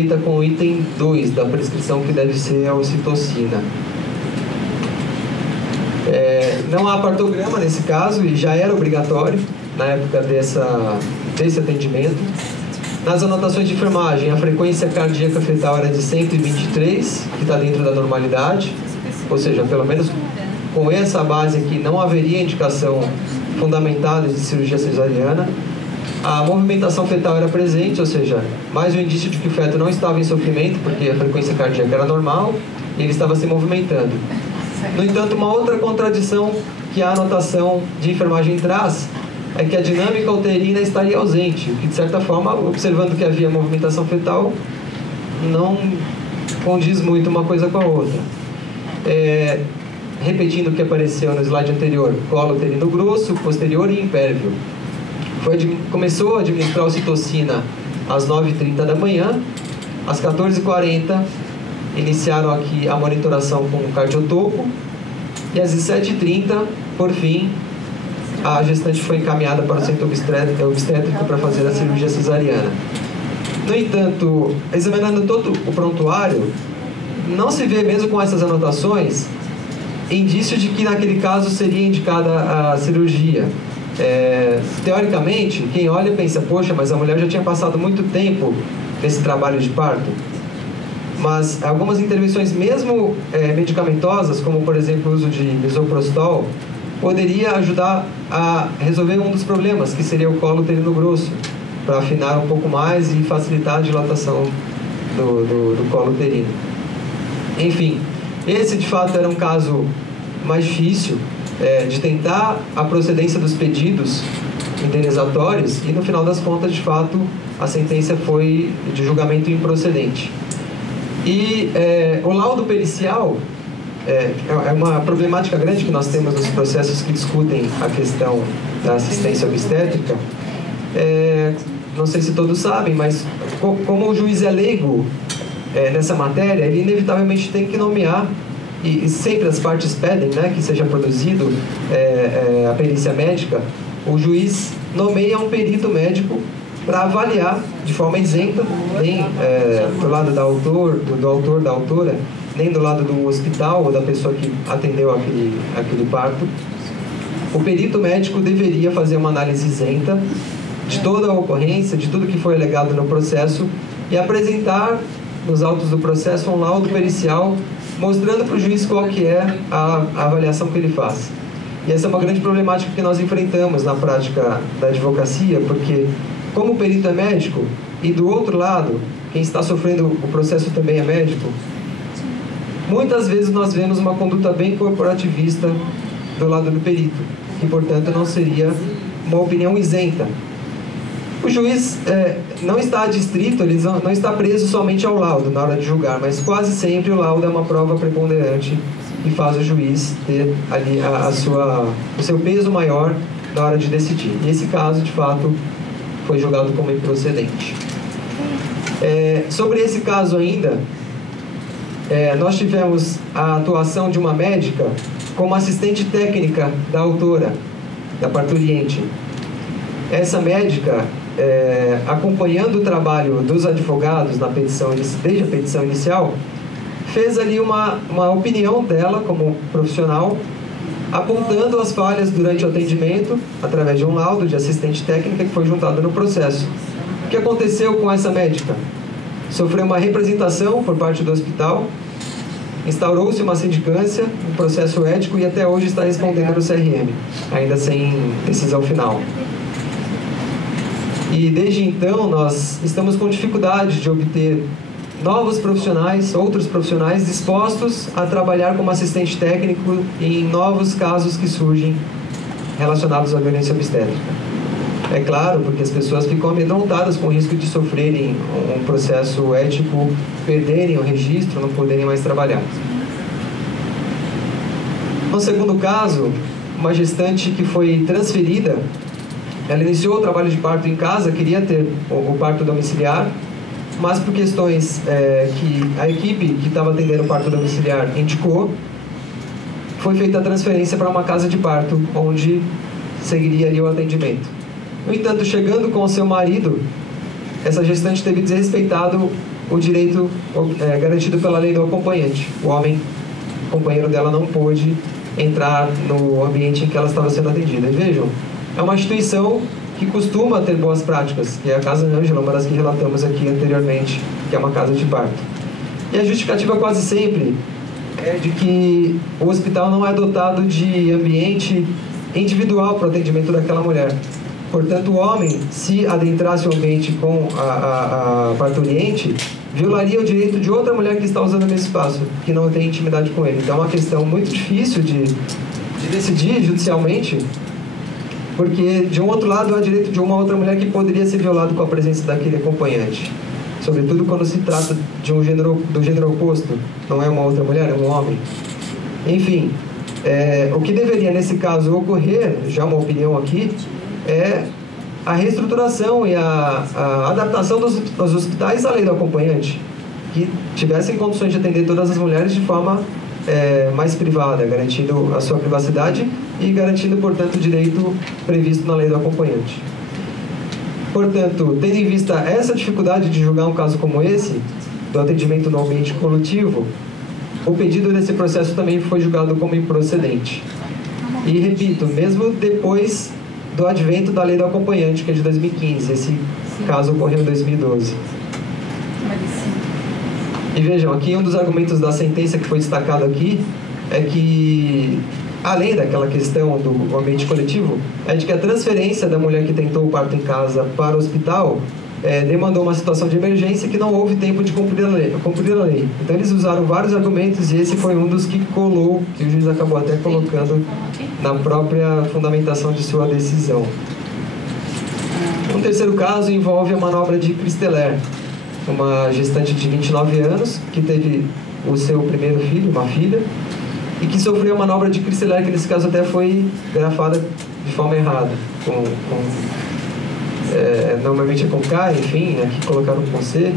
feita com o item 2 da prescrição, que deve ser a ocitocina. Não há partograma nesse caso, e já era obrigatório na época desse atendimento. Nas anotações de enfermagem, a frequência cardíaca fetal era de 123, que está dentro da normalidade, ou seja, pelo menos com essa base aqui não haveria indicação fundamentada de cirurgia cesariana. A movimentação fetal era presente, ou seja, mais um indício de que o feto não estava em sofrimento, porque a frequência cardíaca era normal e ele estava se movimentando. No entanto, uma outra contradição que a anotação de enfermagem traz é que a dinâmica uterina estaria ausente, o que de certa forma, observando que havia movimentação fetal, não condiz muito uma coisa com a outra. Repetindo o que apareceu no slide anterior, colo uterino grosso, posterior e impérvio. Começou a administrar ocitocina às 9h30 da manhã, às 14h40 iniciaram aqui a monitoração com o cardiotopo, e às 17h30, por fim, a gestante foi encaminhada para o centro obstétrico para fazer a cirurgia cesariana. No entanto, examinando todo o prontuário, não se vê, mesmo com essas anotações, indício de que naquele caso seria indicada a cirurgia. Teoricamente, quem olha pensa, poxa, mas a mulher já tinha passado muito tempo nesse trabalho de parto. Mas algumas intervenções, mesmo medicamentosas, como por exemplo o uso de misoprostol, poderia ajudar a resolver um dos problemas, que seria o colo uterino grosso, para afinar um pouco mais e facilitar a dilatação do colo uterino. Enfim, esse de fato era um caso mais difícil de tentar a procedência dos pedidos indenizatórios, e no final das contas, de fato, a sentença foi de julgamento improcedente. E o laudo pericial é uma problemática grande que nós temos nos processos que discutem a questão da assistência obstétrica. Não sei se todos sabem, mas como o juiz é leigo nessa matéria, ele inevitavelmente tem que nomear, e sempre as partes pedem, né, que seja produzido a perícia médica. O juiz nomeia um perito médico para avaliar de forma isenta, nem do lado do autor, da autora, nem do lado do hospital ou da pessoa que atendeu aquele parto. O perito médico deveria fazer uma análise isenta de toda a ocorrência, de tudo que foi alegado no processo, e apresentar nos autos do processo um laudo pericial mostrando para o juiz qual que é a avaliação que ele faz. E essa é uma grande problemática que nós enfrentamos na prática da advocacia, porque como o perito é médico e do outro lado quem está sofrendo o processo também é médico, muitas vezes nós vemos uma conduta bem corporativista do lado do perito, que portanto não seria uma opinião isenta. O juiz não está adstrito, ele não está preso somente ao laudo na hora de julgar, mas quase sempre o laudo é uma prova preponderante que faz o juiz ter ali o seu peso maior na hora de decidir. E esse caso, de fato, foi julgado como improcedente. Sobre esse caso ainda, nós tivemos a atuação de uma médica como assistente técnica da autora, da parturiente. Essa médica, acompanhando o trabalho dos advogados na petição, desde a petição inicial, fez ali uma opinião dela como profissional, apontando as falhas durante o atendimento, através de um laudo de assistente técnica que foi juntado no processo. O que aconteceu com essa médica? Sofreu uma representação por parte do hospital, instaurou-se uma sindicância, um processo ético, e até hoje está respondendo no CRM, ainda sem decisão final. E desde então nós estamos com dificuldade de obter novos profissionais, outros profissionais dispostos a trabalhar como assistente técnico em novos casos que surgem relacionados à violência obstétrica. É claro, porque as pessoas ficam amedrontadas com o risco de sofrerem um processo ético, perderem o registro, não poderem mais trabalhar. No segundo caso, uma gestante que foi transferida, ela iniciou o trabalho de parto em casa, queria ter o parto domiciliar, mas por questões que a equipe que estava atendendo o parto domiciliar indicou, foi feita a transferência para uma casa de parto, onde seguiria ali o atendimento. No entanto, chegando com o seu marido, essa gestante teve desrespeitado o direito garantido pela lei do acompanhante. O homem, companheiro dela, não pôde entrar no ambiente em que ela estava sendo atendida. E vejam, é uma instituição que costuma ter boas práticas, que é a Casa Ângela, uma das que relatamos aqui anteriormente, que é uma casa de parto. E a justificativa quase sempre é de que o hospital não é dotado de ambiente individual para o atendimento daquela mulher. Portanto, o homem, se adentrasse o ambiente com a parturiente, violaria o direito de outra mulher que está usando esse espaço, que não tem intimidade com ele. Então, é uma questão muito difícil de decidir judicialmente, porque, de um outro lado, há direito de uma outra mulher que poderia ser violado com a presença daquele acompanhante. Sobretudo quando se trata de do gênero oposto, não é uma outra mulher, é um homem. Enfim, o que deveria, nesse caso, ocorrer, já uma opinião aqui, é a reestruturação e a adaptação dos hospitais à lei do acompanhante, que tivessem condições de atender todas as mulheres de forma mais privada, garantindo a sua privacidade e garantindo, portanto, o direito previsto na lei do acompanhante. Portanto, tendo em vista essa dificuldade de julgar um caso como esse, do atendimento no ambiente coletivo, o pedido desse processo também foi julgado como improcedente. E, repito, mesmo depois do advento da lei do acompanhante, que é de 2015, esse caso ocorreu em 2012. E vejam, aqui um dos argumentos da sentença que foi destacado aqui é que, além daquela questão do ambiente coletivo, é de que a transferência da mulher que tentou o parto em casa para o hospital demandou uma situação de emergência que não houve tempo de cumprir a lei. Então eles usaram vários argumentos e esse foi um dos que colou, que o juiz acabou até colocando na própria fundamentação de sua decisão. Um terceiro caso envolve a manobra de Cristeler, uma gestante de 29 anos que teve o seu primeiro filho, uma filha, e que sofreu a manobra de Cristeler, que nesse caso até foi grafada de forma errada, normalmente é com K, enfim, aqui colocaram com C.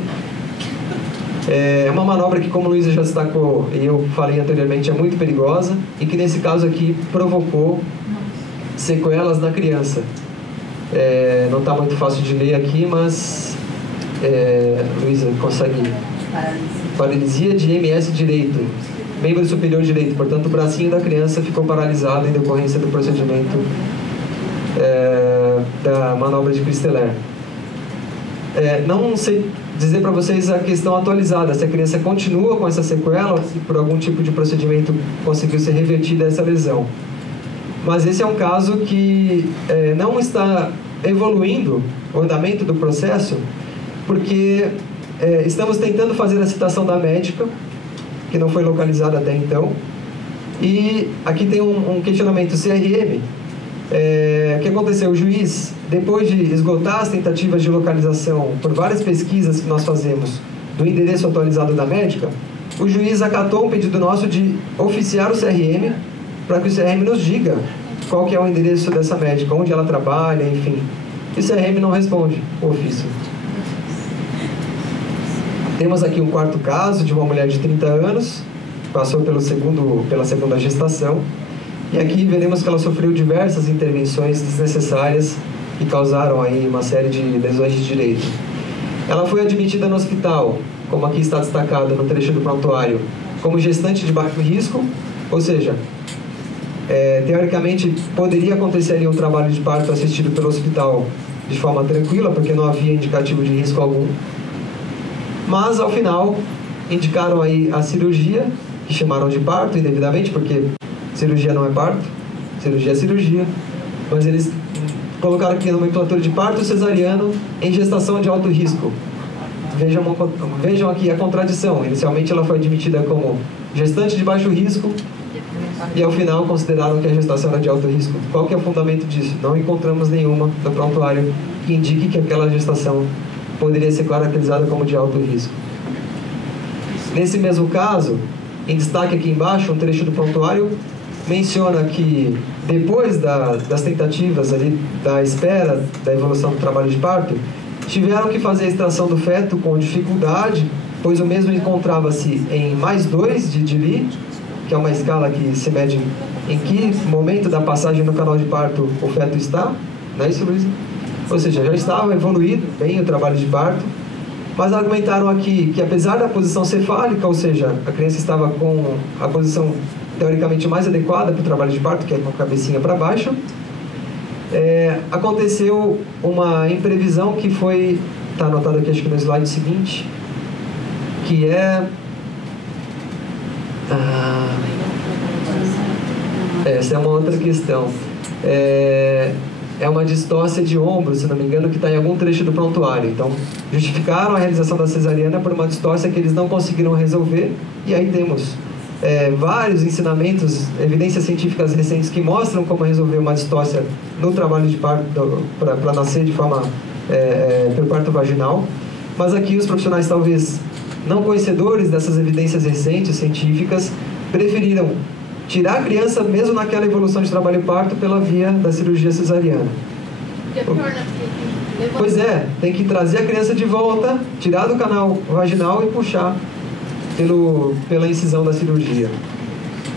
É uma manobra que, como o Luísa já destacou e eu falei anteriormente, é muito perigosa e que nesse caso aqui provocou sequelas na criança. Não está muito fácil de ler aqui, mas Luísa consegue. Paralisia de MS direito, membro superior direito, portanto o bracinho da criança ficou paralisado em decorrência do procedimento da manobra de Cristeler. Não sei dizer para vocês a questão atualizada, se a criança continua com essa sequela ou se por algum tipo de procedimento conseguiu ser revertida essa lesão. Mas esse é um caso que não está evoluindo o andamento do processo, porque estamos tentando fazer a citação da médica, que não foi localizada até então, e aqui tem um questionamento CRM. O que aconteceu? O juiz, depois de esgotar as tentativas de localização por várias pesquisas que nós fazemos do endereço atualizado da médica, o juiz acatou um pedido nosso de oficiar o CRM para que o CRM nos diga qual que é o endereço dessa médica, onde ela trabalha, enfim. E o CRM não responde o ofício. Temos aqui um quarto caso de uma mulher de 30 anos, passou pela segunda gestação, e aqui veremos que ela sofreu diversas intervenções desnecessárias que causaram aí uma série de lesões de direito. Ela foi admitida no hospital, como aqui está destacado no trecho do prontuário, como gestante de baixo risco, ou seja, teoricamente poderia acontecer ali um trabalho de parto assistido pelo hospital de forma tranquila, porque não havia indicativo de risco algum. Mas, ao final, indicaram aí a cirurgia, que chamaram de parto indevidamente, porque cirurgia não é parto, cirurgia é cirurgia. Mas eles colocaram aqui a nomenclatura de parto cesariano em gestação de alto risco. Vejam aqui a contradição. Inicialmente ela foi admitida como gestante de baixo risco e, ao final, consideraram que a gestação era de alto risco. Qual que é o fundamento disso? Não encontramos nenhuma no prontuário que indique que aquela gestação poderia ser caracterizada como de alto risco. Nesse mesmo caso, em destaque aqui embaixo, um trecho do prontuário menciona que depois das tentativas ali, da espera da evolução do trabalho de parto, tiveram que fazer a extração do feto com dificuldade, pois o mesmo encontrava-se em +2 de Dili, que é uma escala que se mede em que momento da passagem no canal de parto o feto está, não é isso, Luísa? Ou seja, já estava evoluído bem o trabalho de parto, Mas argumentaram aqui que, apesar da posição cefálica, ou seja, a criança estava com a posição teoricamente mais adequada para o trabalho de parto, que é com a cabecinha para baixo, aconteceu uma imprevisão que foi, está anotado aqui acho que no slide seguinte, que essa é uma outra questão. É uma distócia de ombro, se não me engano, que está em algum trecho do prontuário. Então, justificaram a realização da cesariana por uma distócia que eles não conseguiram resolver. E aí temos vários ensinamentos, evidências científicas recentes que mostram como resolver uma distócia no trabalho de parto para nascer de forma pelo parto vaginal. Mas aqui os profissionais, talvez não conhecedores dessas evidências recentes científicas, preferiram tirar a criança, mesmo naquela evolução de trabalho e parto, pela via da cirurgia cesariana. Pois é, tem que trazer a criança de volta, tirar do canal vaginal e puxar pela incisão da cirurgia.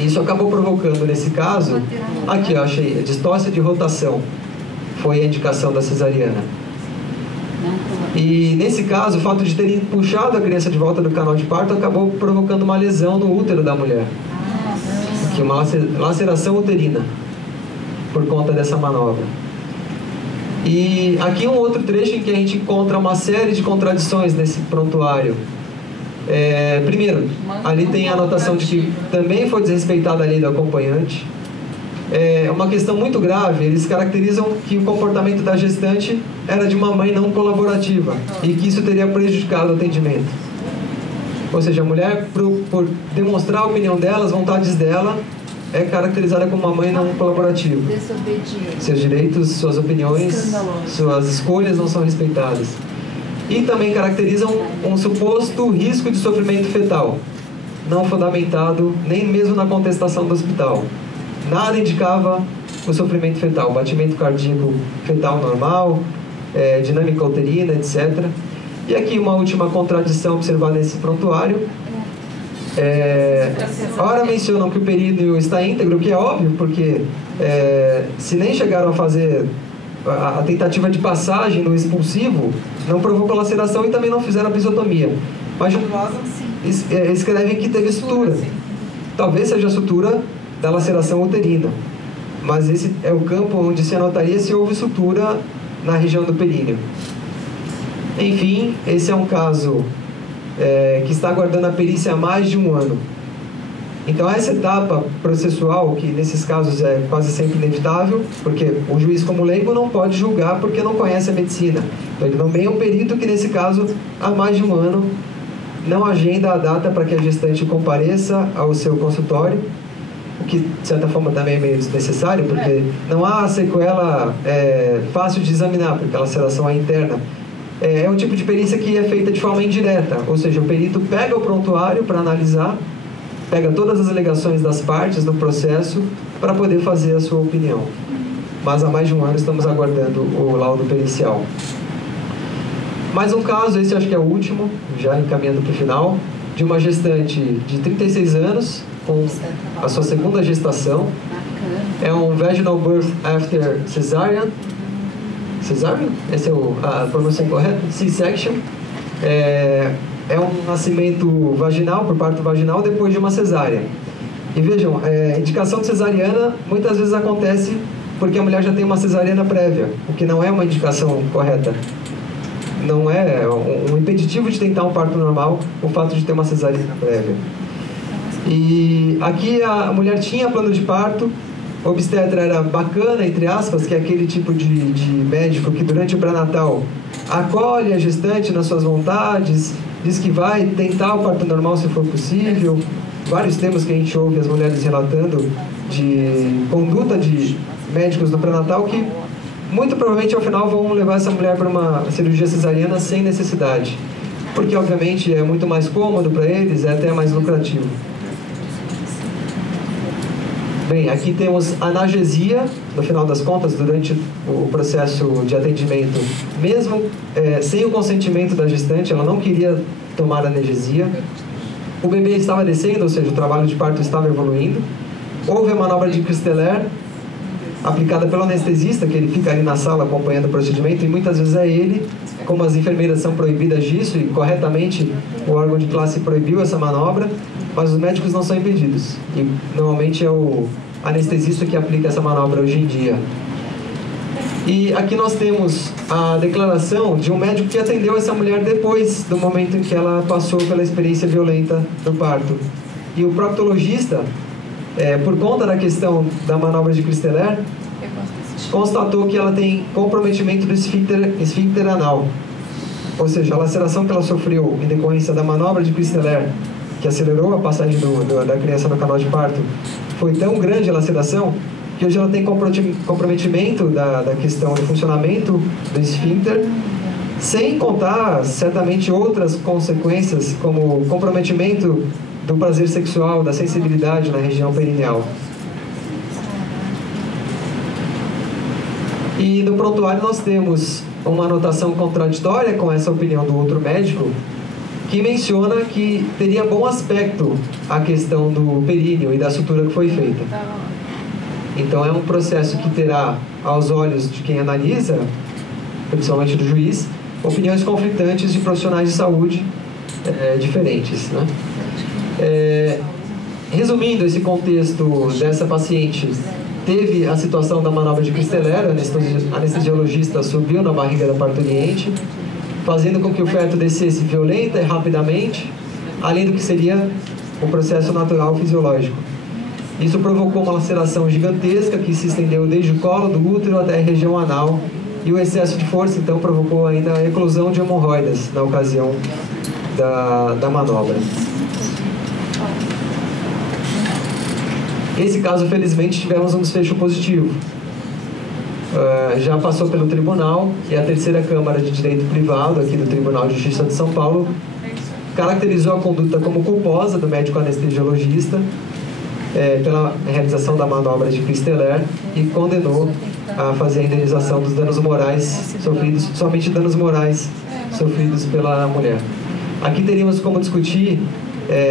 Isso acabou provocando, nesse caso, aqui eu achei, a distócia de rotação foi a indicação da cesariana. E nesse caso, o fato de terem puxado a criança de volta do canal de parto acabou provocando uma lesão no útero da mulher. Aqui, uma laceração uterina, por conta dessa manobra. E aqui um outro trecho em que a gente encontra uma série de contradições nesse prontuário. Primeiro, ali tem a anotação de que também foi desrespeitada a lei do acompanhante. É uma questão muito grave. Eles caracterizam que o comportamento da gestante era de uma mãe não colaborativa e que isso teria prejudicado o atendimento. Ou seja, a mulher, por demonstrar a opinião dela, as vontades dela, é caracterizada como uma mãe não colaborativa. Desobediente. Seus direitos, suas opiniões, suas escolhas não são respeitadas. E também caracterizam um suposto risco de sofrimento fetal, não fundamentado nem mesmo na contestação do hospital. Nada indicava o sofrimento fetal, batimento cardíaco fetal normal, dinâmica uterina, etc. E aqui uma última contradição observada nesse prontuário. Ora mencionam que o períneo está íntegro, o que é óbvio, porque se nem chegaram a fazer a tentativa de passagem no expulsivo, não provocou laceração e também não fizeram a episiotomia. Mas escrevem que teve sutura. Talvez seja a sutura da laceração uterina. Mas esse é o campo onde se anotaria se houve sutura na região do períneo. Enfim, esse é um caso que está aguardando a perícia há mais de um ano. Então, essa etapa processual, que nesses casos é quase sempre inevitável, porque o juiz, como leigo, não pode julgar porque não conhece a medicina. Então, ele nomeia um perito que, nesse caso, há mais de um ano, não agenda a data para que a gestante compareça ao seu consultório, o que, de certa forma, também é meio desnecessário, porque não há sequela fácil de examinar, porque a laceração é interna. É um tipo de perícia que é feita de forma indireta, ou seja, o perito pega o prontuário para analisar, pega todas as alegações das partes do processo para poder fazer a sua opinião. Mas há mais de um ano estamos aguardando o laudo pericial. Mais um caso, esse acho que é o último, já encaminhando para o final, de uma gestante de 36 anos, com a sua segunda gestação. É um vaginal birth after cesarean. Cesarean? Essa é a pronúncia correta? C-section. É um nascimento vaginal, por parto vaginal, depois de uma cesárea. E vejam, a indicação de cesariana muitas vezes acontece porque a mulher já tem uma cesariana prévia, o que não é uma indicação correta. Não é um impeditivo de tentar um parto normal o fato de ter uma cesariana prévia. E aqui a mulher tinha plano de parto, o obstetra era bacana, entre aspas, que é aquele tipo de médico que durante o pré-natal acolhe a gestante nas suas vontades, diz que vai tentar o parto normal se for possível. Vários temas que a gente ouve as mulheres relatando de conduta de médicos do pré-natal que muito provavelmente ao final vão levar essa mulher para uma cirurgia cesariana sem necessidade, porque obviamente é muito mais cômodo para eles, é até mais lucrativo. Bem, aqui temos analgesia, no final das contas, durante o processo de atendimento, mesmo sem o consentimento da gestante, ela não queria tomar analgesia. O bebê estava descendo, ou seja, o trabalho de parto estava evoluindo. Houve a manobra de Christeler, aplicada pelo anestesista, que ele fica ali na sala acompanhando o procedimento, e muitas vezes é ele como as enfermeiras são proibidas disso, e corretamente o órgão de classe proibiu essa manobra, mas os médicos não são impedidos. E normalmente é o anestesista que aplica essa manobra hoje em dia. E aqui nós temos a declaração de um médico que atendeu essa mulher depois do momento em que ela passou pela experiência violenta do parto. E o proctologista, por conta da questão da manobra de Christeler, constatou que ela tem comprometimento do esfíncter anal. Ou seja, a laceração que ela sofreu em decorrência da manobra de Christeler, que acelerou a passagem da criança no canal de parto, foi tão grande a laceração que hoje ela tem comprometimento da questão do funcionamento do esfíncter, sem contar, certamente, outras consequências, como comprometimento do prazer sexual, da sensibilidade na região perineal. E no prontuário nós temos uma anotação contraditória com essa opinião do outro médico, que menciona que teria bom aspecto a questão do períneo e da sutura que foi feita. Então é um processo que terá, aos olhos de quem analisa, principalmente do juiz, opiniões conflitantes de profissionais de saúde diferentes, né? Resumindo esse contexto dessa paciente, teve a situação da manobra de Christeler, a anestesiologista subiu na barriga da parturiente, fazendo com que o feto descesse violenta e rapidamente, além do que seria um processo natural fisiológico. Isso provocou uma laceração gigantesca que se estendeu desde o colo do útero até a região anal, e o excesso de força, então, provocou ainda a eclosão de hemorroidas na ocasião da manobra. Esse caso, felizmente, tivemos um desfecho positivo. Já passou pelo tribunal, e a terceira Câmara de Direito Privado, aqui do Tribunal de Justiça de São Paulo, caracterizou a conduta como culposa do médico anestesiologista pela realização da manobra de Christeler e condenou a fazer a indenização dos danos morais sofridos, somente danos morais sofridos pela mulher. Aqui teríamos como discutir,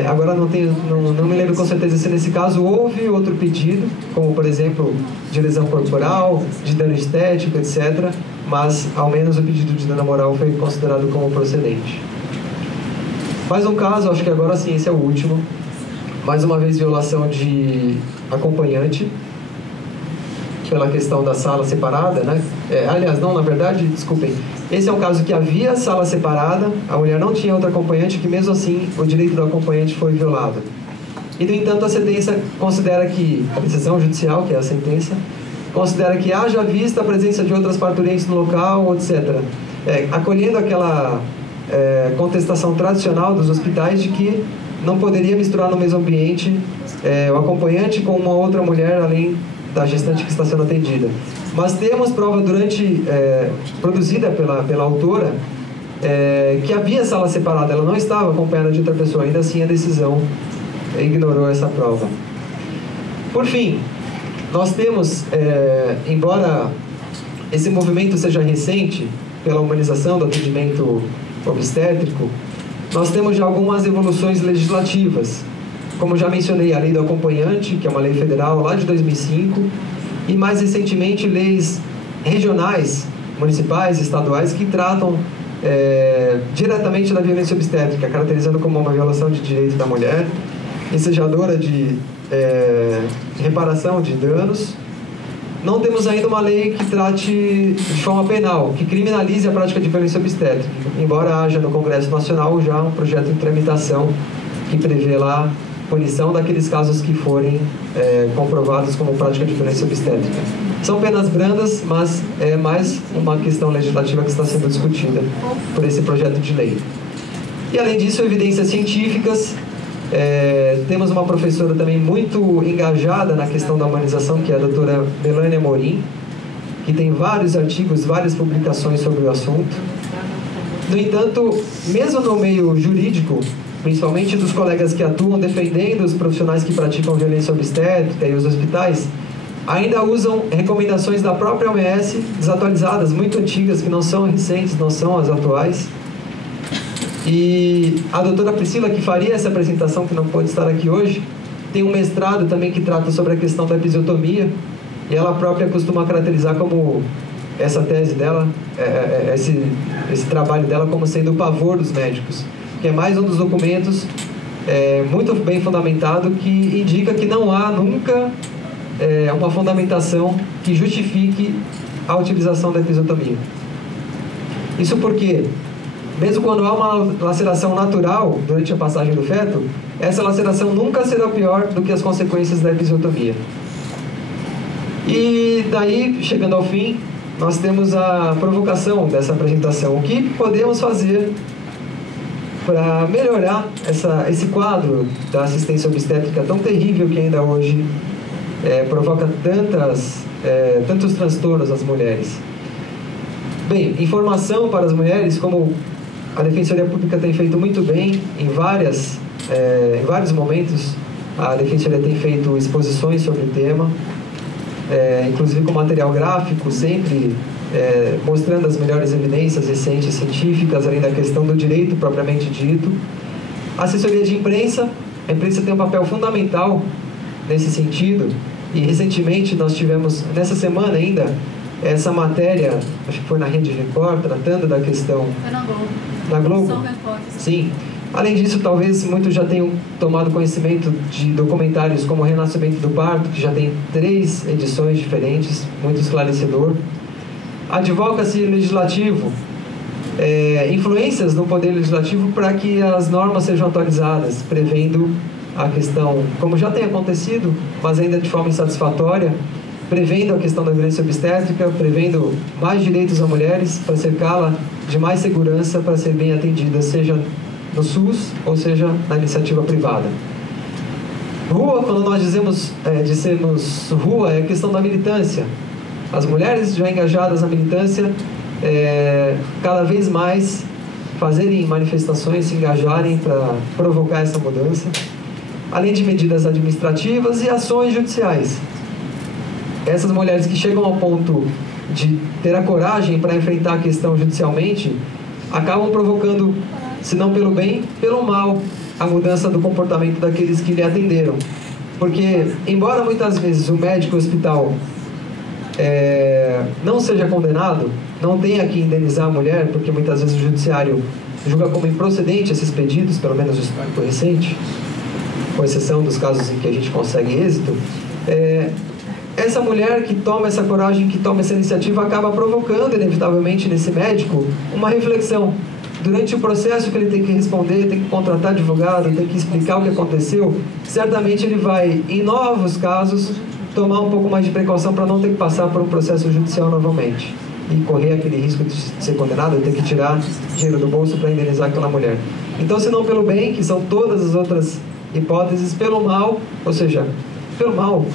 agora não me lembro com certeza se nesse caso houve outro pedido, como por exemplo de lesão corporal, de dano estético, etc., mas ao menos o pedido de dano moral foi considerado como procedente. Mais um caso, acho que agora sim, esse é o último. Mais uma vez, violação de acompanhante, pela questão da sala separada, né? Aliás, não, na verdade, desculpem. Esse é um caso que havia sala separada, a mulher não tinha outra acompanhante, que mesmo assim o direito do acompanhante foi violado. E, no entanto, a sentença considera que, a decisão judicial, que é a sentença, considera que haja vista a presença de outras parturientes no local, etc. Acolhendo aquela contestação tradicional dos hospitais de que não poderia misturar no mesmo ambiente o acompanhante com uma outra mulher, além da gestante que está sendo atendida. Mas temos prova produzida pela autora, que havia sala separada, ela não estava acompanhada de outra pessoa, ainda assim a decisão ignorou essa prova. Por fim, nós temos, embora esse movimento seja recente, pela humanização do atendimento obstétrico, nós temos já algumas evoluções legislativas. Como já mencionei, a lei do acompanhante, que é uma lei federal lá de 2005, e mais recentemente leis regionais, municipais, estaduais, que tratam diretamente da violência obstétrica, caracterizando como uma violação de direito da mulher, ensejadora de reparação de danos. Não temos ainda uma lei que trate de forma penal, que criminalize a prática de violência obstétrica, embora haja no Congresso Nacional já um projeto em tramitação que prevê lá punição daqueles casos que forem comprovados como prática de violência obstétrica. São penas brandas, mas é mais uma questão legislativa que está sendo discutida por esse projeto de lei. E, além disso, evidências científicas. Temos uma professora também muito engajada na questão da humanização, que é a doutora Melânia Morim, que tem vários artigos, várias publicações sobre o assunto. No entanto, mesmo no meio jurídico, principalmente dos colegas que atuam defendendo os profissionais que praticam violência obstétrica e os hospitais, ainda usam recomendações da própria OMS, desatualizadas, muito antigas, que não são recentes, não são as atuais. E a doutora Priscila, que faria essa apresentação, que não pode estar aqui hoje, tem um mestrado também que trata sobre a questão da episiotomia, e ela própria costuma caracterizar como essa tese dela, esse trabalho dela como sendo o pavor dos médicos, que é mais um dos documentos muito bem fundamentado que indica que não há nunca uma fundamentação que justifique a utilização da episiotomia. Isso porque, mesmo quando há uma laceração natural durante a passagem do feto, essa laceração nunca será pior do que as consequências da episiotomia. E daí, chegando ao fim, nós temos a provocação dessa apresentação. O que podemos fazer para melhorar esse quadro da assistência obstétrica tão terrível que ainda hoje provoca tantos transtornos às mulheres? Bem, informação para as mulheres, como a Defensoria Pública tem feito muito bem em vários momentos. A Defensoria tem feito exposições sobre o tema, inclusive com material gráfico, sempre mostrando as melhores evidências recentes científicas, além da questão do direito propriamente dito. Assessoria de imprensa. A imprensa tem um papel fundamental nesse sentido, e recentemente nós tivemos, nessa semana ainda, essa matéria, acho que foi na Rede Record, tratando da questão... Foi na Globo. Na Globo? Sim. Além disso, talvez muitos já tenham tomado conhecimento de documentários como O Renascimento do Parto, que já tem 3 edições diferentes, muito esclarecedor. Advocacy legislativo, influências no poder legislativo para que as normas sejam atualizadas, prevendo a questão, como já tem acontecido, mas ainda de forma insatisfatória, prevendo a questão da violência obstétrica, prevendo mais direitos a mulheres, para cercá-la de mais segurança, para ser bem atendida, seja no SUS ou seja na iniciativa privada. Rua, quando nós dizemos rua, é a questão da militância. As mulheres já engajadas na militância, cada vez mais fazerem manifestações, se engajarem para provocar essa mudança, além de medidas administrativas e ações judiciais. Essas mulheres que chegam ao ponto de ter a coragem para enfrentar a questão judicialmente, acabam provocando, se não pelo bem, pelo mal, a mudança do comportamento daqueles que lhe atenderam. Porque, embora muitas vezes o médico hospital não seja condenado, não tenha que indenizar a mulher, porque muitas vezes o judiciário julga como improcedente esses pedidos, pelo menos o histórico recente, com exceção dos casos em que a gente consegue êxito, essa mulher que toma essa coragem, que toma essa iniciativa, acaba provocando, inevitavelmente, nesse médico, uma reflexão. Durante o processo que ele tem que responder, tem que contratar advogado, tem que explicar o que aconteceu, certamente ele vai, em novos casos, tomar um pouco mais de precaução para não ter que passar por um processo judicial novamente e correr aquele risco de ser condenado, ter que tirar dinheiro do bolso para indenizar aquela mulher. Então, se não pelo bem, que são todas as outras hipóteses, pelo mal, ou seja, pelo mal,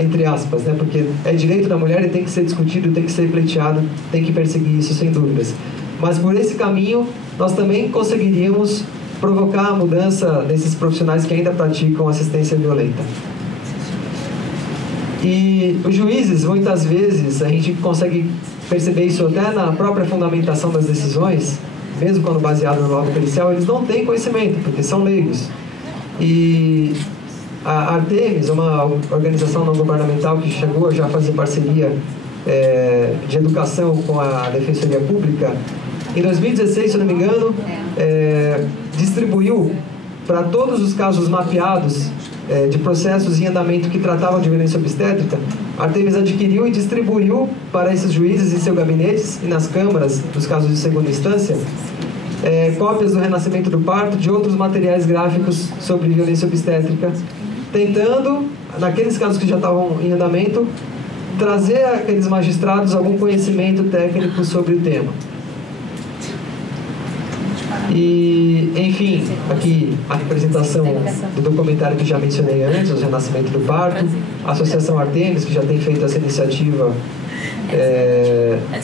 entre aspas, né? Porque é direito da mulher e tem que ser discutido, tem que ser pleiteado, tem que perseguir isso, sem dúvidas. Mas por esse caminho, nós também conseguiríamos provocar a mudança desses profissionais que ainda praticam assistência violenta. E os juízes, muitas vezes, a gente consegue perceber isso até na própria fundamentação das decisões, mesmo quando baseado no laudo pericial, eles não têm conhecimento, porque são leigos. E a Artemis, uma organização não governamental que chegou já a fazer parceria de educação com a Defensoria Pública, em 2016, se não me engano, distribuiu para todos os casos mapeados de processos em andamento que tratavam de violência obstétrica. A Artemis adquiriu e distribuiu para esses juízes em seus gabinetes e nas câmaras dos casos de segunda instância cópias do Renascimento do Parto, de outros materiais gráficos sobre violência obstétrica, tentando, naqueles casos que já estavam em andamento, trazer àqueles magistrados algum conhecimento técnico sobre o tema. E, enfim, aqui a representação do documentário que já mencionei antes, o Renascimento do Parto, a Associação Artemis, que já tem feito essa iniciativa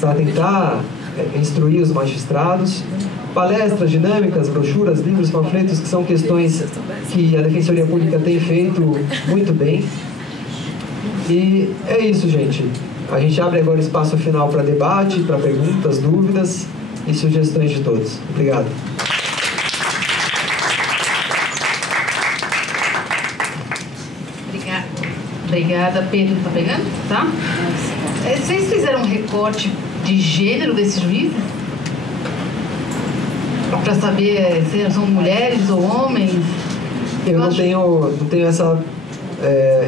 para tentar instruir os magistrados, palestras, dinâmicas, brochuras, livros, panfletos, que são questões que a Defensoria Pública tem feito muito bem. E é isso, gente. A gente abre agora espaço final para debate, para perguntas, dúvidas e sugestões de todos. Obrigado. Obrigada, Pedro. Tá pegando? Tá? Vocês fizeram um recorte de gênero desses juízes? Para saber se são mulheres ou homens? Eu não tenho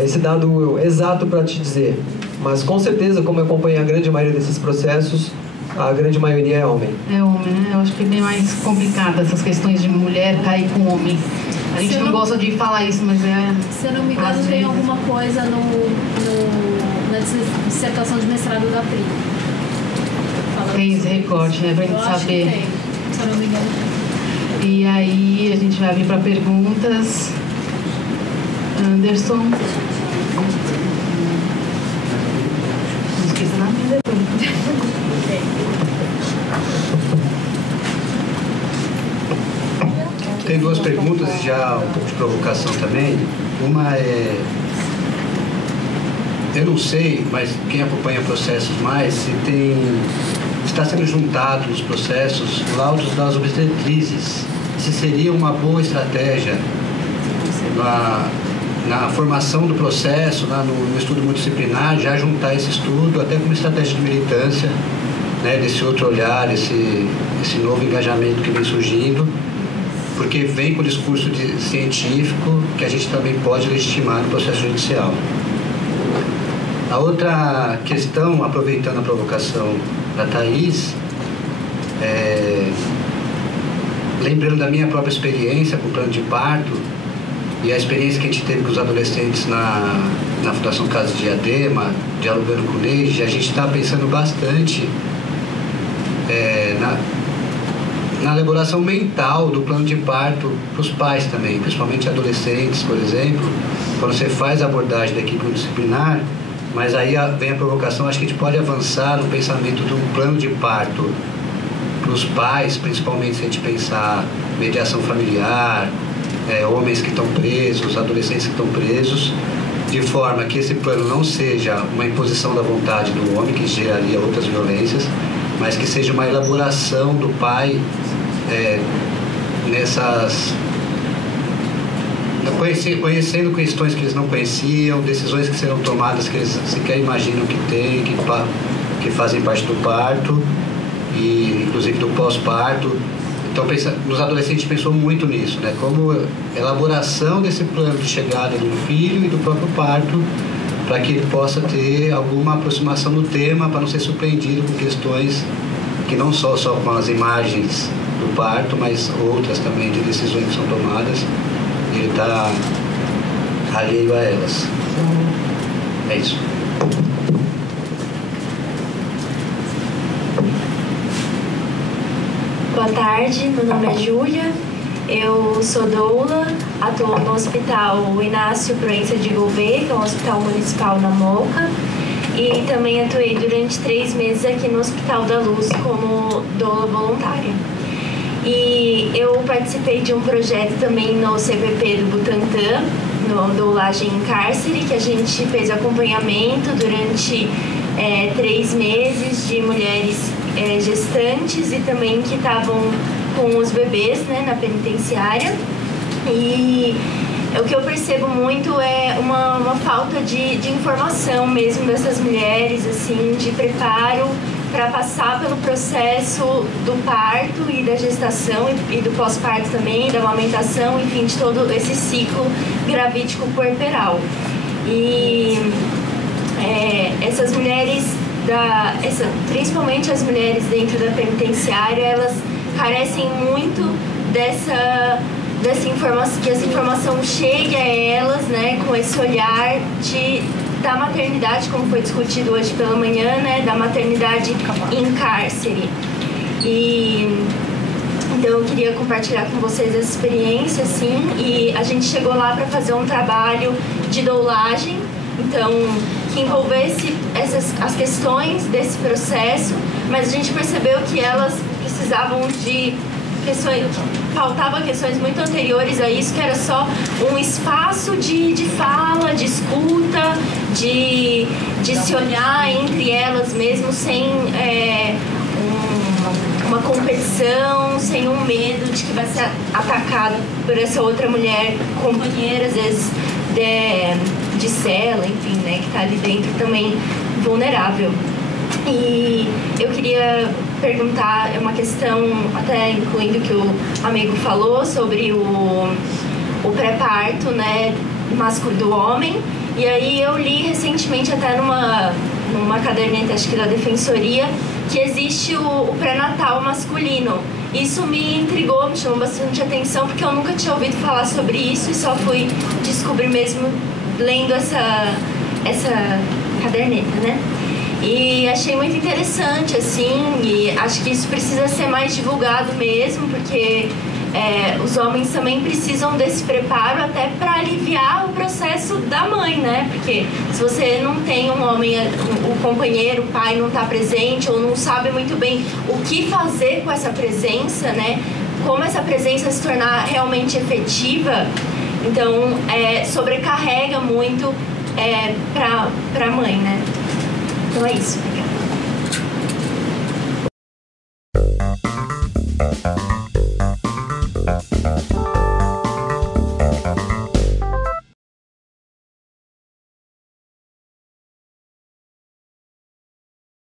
esse dado exato para te dizer, mas com certeza, como eu acompanho a grande maioria desses processos, a grande maioria é homem. É homem, né? Eu acho que é bem mais complicado essas questões de mulher cair com homem. A gente não gosta de falar isso, mas é... Se eu não me engano, tem alguma coisa na dissertação de mestrado da Pri. Tem esse recorte, né? Pra gente saber. Tem. Se eu não me engano, tem. E aí, a gente vai abrir para perguntas. Anderson. Não esqueça na mesa. Tem duas perguntas e já um pouco de provocação também. Uma é... Eu não sei, mas quem acompanha processos mais, se está sendo juntado nos processos laudos das obstetrizes. Se seria uma boa estratégia na formação do processo, no estudo multidisciplinar, já juntar esse estudo até como estratégia de militância, né, desse outro olhar, esse novo engajamento que vem surgindo, porque vem com o discurso científico que a gente também pode legitimar no processo judicial. A outra questão, aproveitando a provocação da Thaís, lembrando da minha própria experiência com o plano de parto e a experiência que a gente teve com os adolescentes na Fundação Casa de Diadema, dialogando com eles, a gente está pensando bastante na elaboração mental do plano de parto para os pais também, principalmente adolescentes, por exemplo, quando você faz a abordagem da equipe multidisciplinar. Mas aí vem a provocação, acho que a gente pode avançar no pensamento de um plano de parto para os pais, principalmente se a gente pensar mediação familiar, homens que estão presos, adolescentes que estão presos, de forma que esse plano não seja uma imposição da vontade do homem, que geraria outras violências, mas que seja uma elaboração do pai conhecendo questões que eles não conheciam, decisões que serão tomadas que eles sequer imaginam que tem, que fazem parte do parto e inclusive do pós-parto. Então, nos adolescentes pensou muito nisso, né? Como elaboração desse plano de chegada do filho e do próprio parto, para que ele possa ter alguma aproximação no tema, para não ser surpreendido com questões que não só com as imagens do parto, mas outras também de decisões que são tomadas. Ele está alheio a elas. É isso. Boa tarde, meu nome é Júlia, eu sou doula, atuo no Hospital Inácio Proença de Gouveia, que é um hospital municipal na Moca, e também atuei durante 3 meses aqui no Hospital da Luz como doula voluntária. E eu participei de um projeto também no CVP do Butantã, no Doulagem em Cárcere, que a gente fez acompanhamento durante 3 meses de mulheres gestantes e também que estavam com os bebês, né, na penitenciária. E o que eu percebo muito é uma falta de informação mesmo dessas mulheres, assim, de preparo para passar pelo processo do parto e da gestação e do pós-parto também, da amamentação, enfim, de todo esse ciclo gravídico puerperal. E essas mulheres, principalmente as mulheres dentro da penitenciária, elas carecem muito dessa informação, que essa informação chegue a elas, né, com esse olhar da maternidade, como foi discutido hoje pela manhã, né, da maternidade em cárcere. E então eu queria compartilhar com vocês essa experiência, assim, e a gente chegou lá para fazer um trabalho de doulagem, então que envolvesse as questões desse processo, mas a gente percebeu que elas precisavam de faltavam questões muito anteriores a isso, que era só um espaço de fala, de escuta, de se olhar entre elas mesmo, sem uma competição, sem um medo de que vai ser atacado por essa outra mulher companheira, às vezes de cela, enfim, né, que está ali dentro também vulnerável. E eu queria perguntar uma questão, até incluindo o que o amigo falou sobre o pré-parto, né, do homem. E aí eu li recentemente até numa caderneta, acho que da Defensoria, que existe o pré-natal masculino. Isso me intrigou, me chamou bastante atenção, porque eu nunca tinha ouvido falar sobre isso e só fui descobrir mesmo lendo essa caderneta, né? E achei muito interessante, assim, e acho que isso precisa ser mais divulgado mesmo, porque os homens também precisam desse preparo até para aliviar o processo da mãe, né? Porque se você não tem um homem, o companheiro, o pai não está presente ou não sabe muito bem o que fazer com essa presença, né? Como essa presença se tornar realmente efetiva, então sobrecarrega muito para a mãe, né? Então é isso, obrigada.